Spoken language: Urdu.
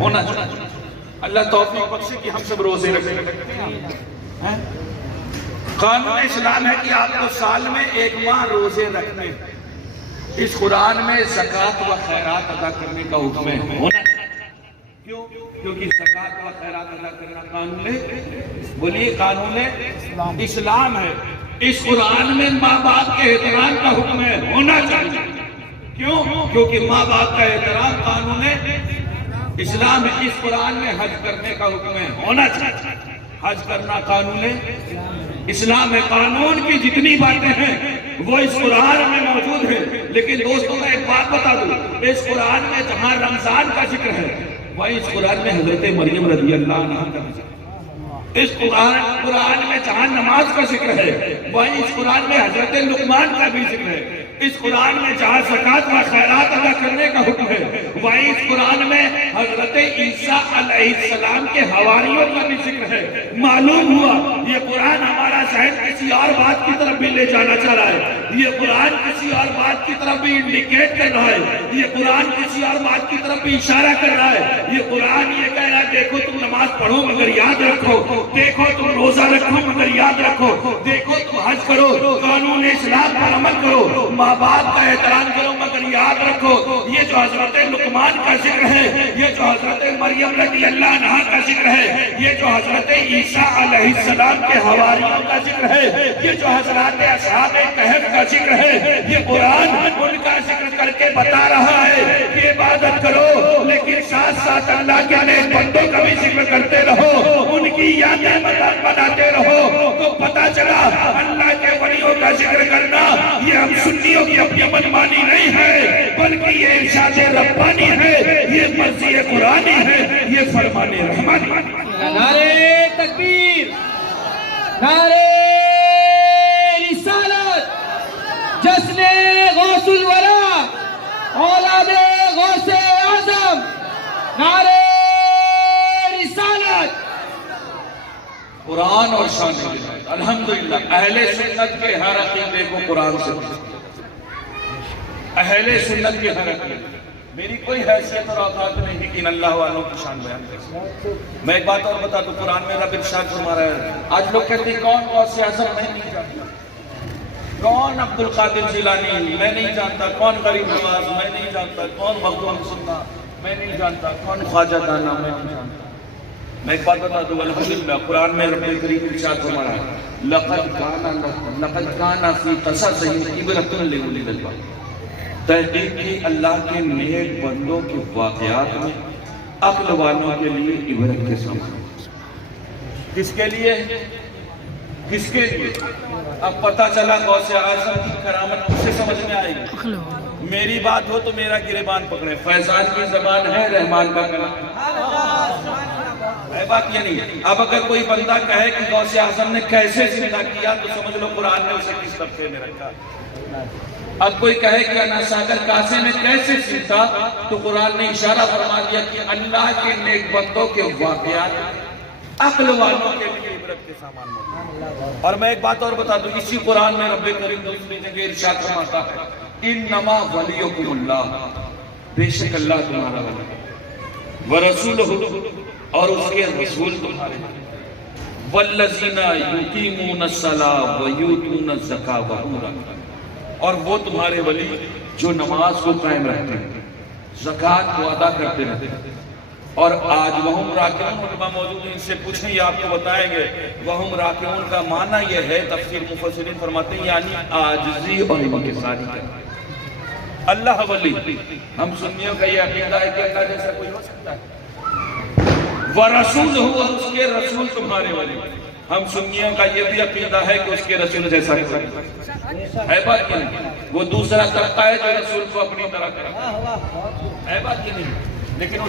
ہونا چاہیے۔ اللہ توفیق بخشے کہ ہم سب روزے رکھیں۔ قانون اسلام ہے کہ آپ کو سال میں 1 ماہ روزے رکھنے ہیں۔ اس قرآن میں زکوٰۃ و خیرات ادا کرنے کا حکم ہے، ہونا چاہیے۔ کیوں؟ کیونکہ زکوٰۃ و خیرات ادا کرنا قانون اسلام ہے۔ اس قرآن میں ماں باپ کے احترام کا حکم ہے، ہونا چاہیے۔ کیوں؟ کیونکہ ماں باپ کا احترام قانون اسلام ہے۔ اس قرآن میں حج کرنے کا حکم ہے، ہونا چاہیے۔ حج کرنا قانون اسلام ہے۔ قانون کی جتنی باتیں ہیں وہ اس قرآن میں موجود ہیں۔ لیکن دوستوں میں ایک بات بتا دوں، اس قرآن میں جہاں رمضان کا ذکر ہے وہیں اس قرآن میں حضرت مریم رضی اللہ عنہا کا ذکر ہے۔ اس قرآن میں جہاں نماز کا ذکر ہے وہیں اس قرآن میں حضرت لقمان کا بھی ذکر ہے۔ اس قرآن میں جہاں زکوٰۃ و خیرات ادا کرنے کا حکم ہے وہیں اس قرآن میں حضرت عیسیٰ علیہ السلام کے حواریوں کا بھی ذکر ہے۔ معلوم ہوا یہ قرآن ہمارا ذہن کسی اور بات کی طرف بھی لے جانا چاہ رہا ہے۔ یہ قرآن کسی اور بات کی طرف بھی انڈیکیٹ کر رہا ہے۔ یہ قرآن کسی اور بات کی طرف بھی اشارہ کر رہا ہے۔ یہ قرآن یہ کہہ رہا ہے دیکھو تم نماز پڑھو مگر یاد رکھو، دیکھو تم روزہ رکھو مگر یاد رکھو، دیکھو تم حج کرو، قانون اسلام پر عمل کرو، ماں باپ کا احترام کرو مگر یاد رکھو یہ جو حضرت لقمان کا ذکر ہے، یہ جو حضرت مریم رضی اللہ عنہا کا ذکر ہے، یہ جو حضرت عیسیٰ علیہ السلام کے حواریوں کا ذکر ہے، یہ جو حضرات اصحاب کہف کا ذکر ہے، یہ قرآن ان کا ذکر کر کے بتا رہا ہے کہ عبادت کرو لیکن ساتھ ساتھ اللہ کے نیک بندوں کا بھی ذکر کرتے رہو، ان کی یادیں بناتے رہو۔ تو پتہ چلا اللہ کے ولیوں کا ذکر کرنا یہ ہم سنیوں کی اپنی منمانی نہیں ہے بلکہ یہ ارشاد ربانی ہے، یہ مرضی قرآنی ہے، یہ فرمان رحمانی ہے۔ نعرہ تکبیر، نعرہ رسالت، جشن غوث الورا، اولاد غوث اعظم، نعرہ رسالت۔ قرآن اور شان ہدایت۔ الحمدللہ اہل سنت کے ہر عقیدے کو قرآن سے اہل سنت کے ہر عقیدے، میری کوئی حیثیت اور اوقات نہیں لیکن اللہ والوں کی شان بیان کرتا۔ میں ایک بات اور بتا دوں، قرآن میں رب ارشاد فرما رہا ہے، آج لوگ کہتے ہیں کون غوث اعظم میں نہیں جانتا، کون عبد القادر جیلانی میں نہیں جانتا، کون غریب نواز میں نہیں جانتا، کون مخدوم سننا میں نہیں جانتا، کون خواجہ دانا میں نہیں جانتا۔ میں ایک بات بتا دوں، الحمدللہ قرآن میں رب کریم ارشاد فرما رہا ہے، لقد کان فی قصصہم عبرۃ لأولی الالباب۔ تحقیق کی اللہ کے نیک بندوں کے واقعات میں عقل والوں کے لیے عبرت کے سامان۔ کس کے لیے؟ کس کے لیے؟ اب پتہ چلا غوث اعظم کی کرامت مجھ سے سمجھ میں آئے گی۔ میری بات ہو تو میرا گریبان پکڑے، فیضان کی زبان ہے، رحمان کا کلام ہے، بات یہ نہیں۔ اب اگر کوئی بندہ کہے کہ غوث اعظم نے کیسے زندہ کیا تو سمجھ لو قرآن نے اسے کس طبقے میں رکھا۔ اب کوئی کہے کہ انا ساگر کاسے میں کیسے سنتا تو قرآن نے اشارہ فرما دیا کہ اللہ کے نیک بندوں کے واقعات عقل والوں کے لیے عبرت کے سامان موجود۔ اور میں ایک بات اور بتا دوں، اسی قرآن میں رب کریم دوسری جگہ ارشاد فرماتا ہے، انما ولیکم اللہ، بے شک اللہ تمہارا ولی، ورسولہ، اور اس کے رسول تمہارے، والذین یقیمون الصلاۃ ویؤتون الزکاۃ وهم راکعون، اور وہ تمہارے ولی جو نماز کو قائم رکھتے ہیں، زکوٰۃ کو ادا کرتے رہتے ہیں۔ اور آج وہم راکعون علماء موجود ہیں، ان سے پوچھیں یہ آپ کو بتائیں گے۔ وہم راکعون کا معنی یہ ہے، تفسیر مفسرین فرماتے ہیں یعنی عاجزی اور انکساری کا۔ اللہ ولی، ہم سنیوں کا یہ عقیدہ ہے کہ اللہ جیسا کوئی ہو سکتا ہے؟ وَرَسُولُهُ، اور اس کے رسول تمہارے ولی، ہم سنیوں کا یہ بھی عقیدہ ہے کہ اس کے رسول جیسا ہے، بات یہ نہیں۔ وہ دوسرا طبقہ ہے جو رسول کو اپنی طرح کرتا ہے بات یہ نہیں، لیکن اس